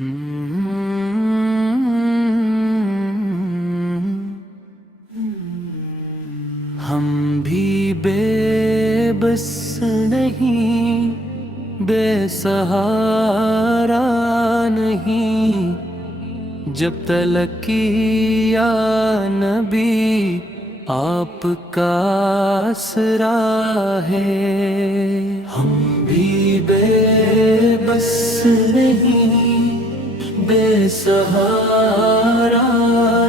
ہم بھی بے بس نہیں، بے سہارا نہیں، جب تلک یا نبی آپ کا آسرا ہے۔ ہم بھی بے بس نہیں، بے سہارا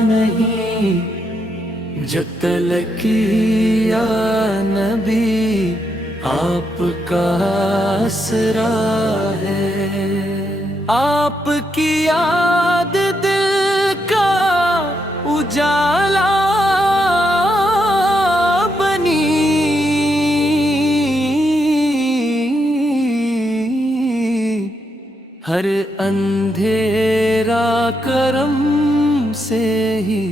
نہیں، جب تلک یا نبی آپ کا آسرا ہے۔ آپ کی یاد دل کا اجالا بنی، ہر اندھیرا کرم سے ہی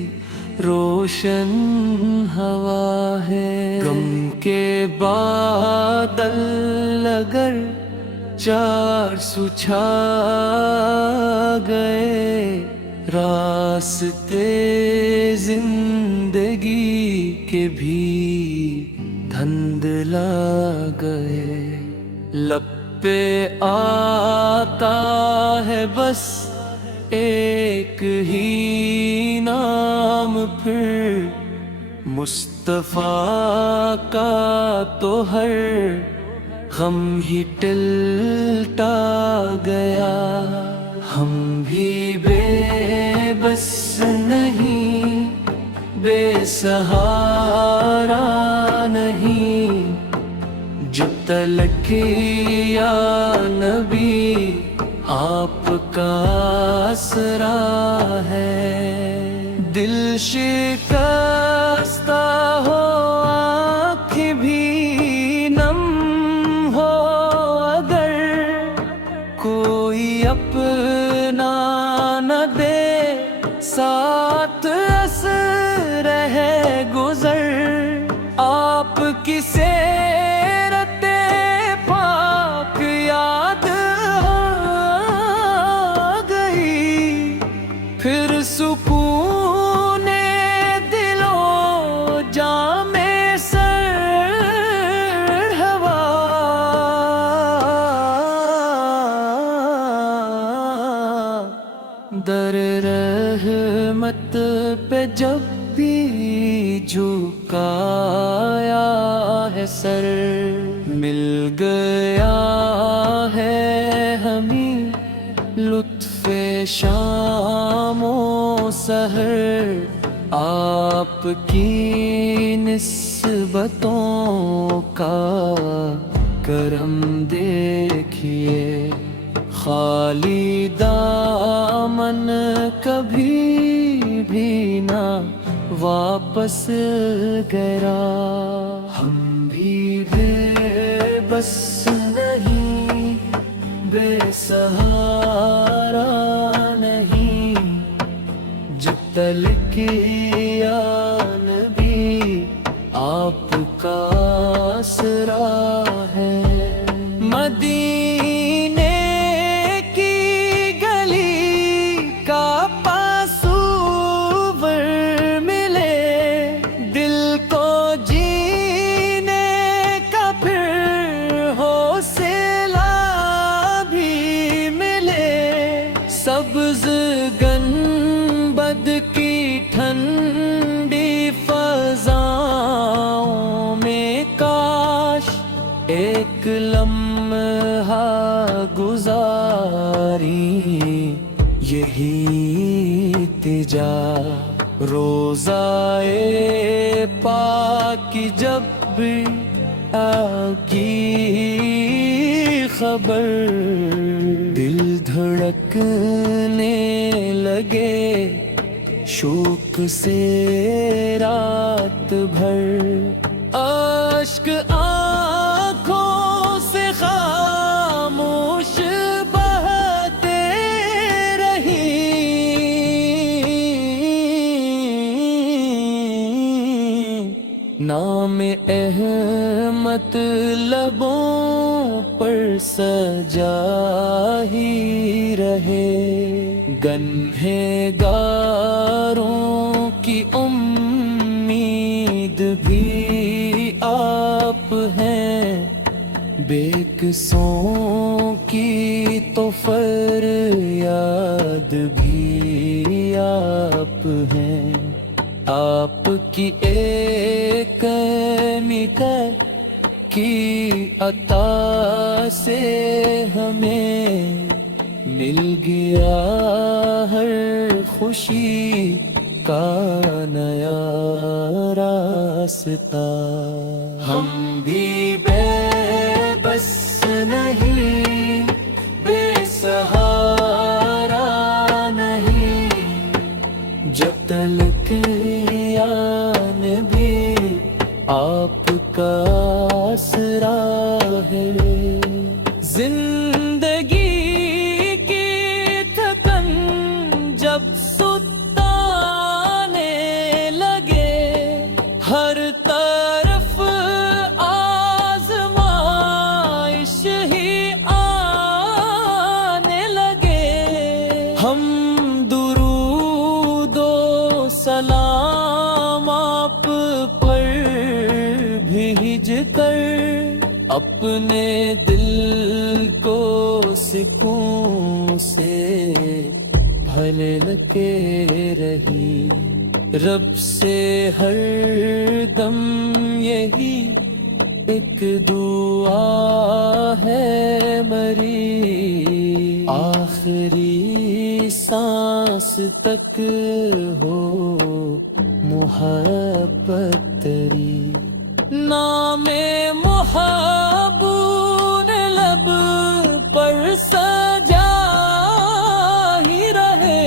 روشن ہوا ہے۔ غم کے بادل اگر 400 چھا گئے، راستے زندگی کے بھی دھندلا گئے۔ لب پہ آتا ہے بس ایک ہی نام، پھر مصطفیٰ کا تو ہر غم ہی ٹلٹا گیا۔ ہم بھی بے بس نہیں، بے سہارا نہیں، جب تلک یا نبی آپ کا آسرا ہے۔ دل شکستہ ہو، آنکھ بھی نم ہو، اگر کوئی اپنا نہ دے ساتھ، اثر رہے گزر آپ کی سیرت پاک یاد آ گئی، پھر سکون دل و جاں میں سر ہوا۔ در رحمت پہ جب بھی جھکایا ہے سر، مل گیا ہے ہمیں لطف شام و سحر۔ آپ کی نسبتوں کا کرم دیکھیے، خالی دامن کبھی بھی نہ واپس گیا۔ ہم بھی بے بس نہیں، بے سہارا نہیں، جب تلک یا نبی آپ کا آسرا ہے۔ مدینے کی گلی کا پاسور ملے، دل کو جینے کا پھر حوصلہ بھی ملے، سبز گنبد کی ٹھنڈی فضاؤں میں کاش ایک لمحہ گزاری، یہی التجا روضائے پاک جب بھی آگی خبر، دل دھڑکنے لگے شوق سے رات بھر، اشک آنکھوں سے خاموش بہتے رہی، نام احمد لبوں پر سجا ہی رہے، گنہگاروں کی امید بھی آپ ہیں، بے قصوں کی تو فریاد بھی آپ ہیں۔ آپ کی ایک میٹر کی عطا سے ہمیں مل گیا ہر خوشی کا نیا راستہ۔ ہم بھی بے بس نہیں، بے سہارا نہیں، جب تلک یان بھی آپ کا آسرا ہے۔ زندگی کی تھکن جب ستانے لگے، ہر طرف آزمائش ہی آنے لگے، ہم درود و سلام آپ پر بھیج کر اپنے دل کو سکون سے بھر کے رہی۔ رب سے ہر دم یہی ایک دعا ہے مری، آخری سانس تک ہو محبت تری۔ نام محبوب لب پر سجا ہی رہے،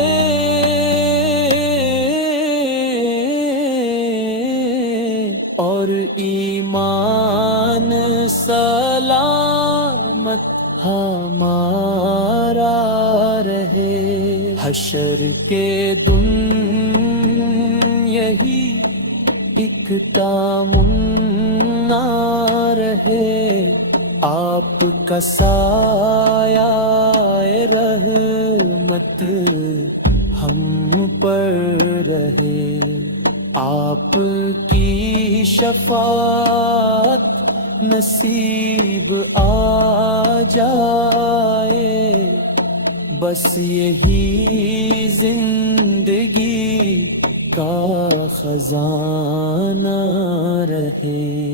اور ایمان سلامت ہمارا رہے۔ حشر کے دن یہی ایک تمنا رہے، آپ کا سایہ رحمت ہم پر رہے، آپ کی شفاعت نصیب آ جائے، بس یہی زندگی کا خزانہ رہے۔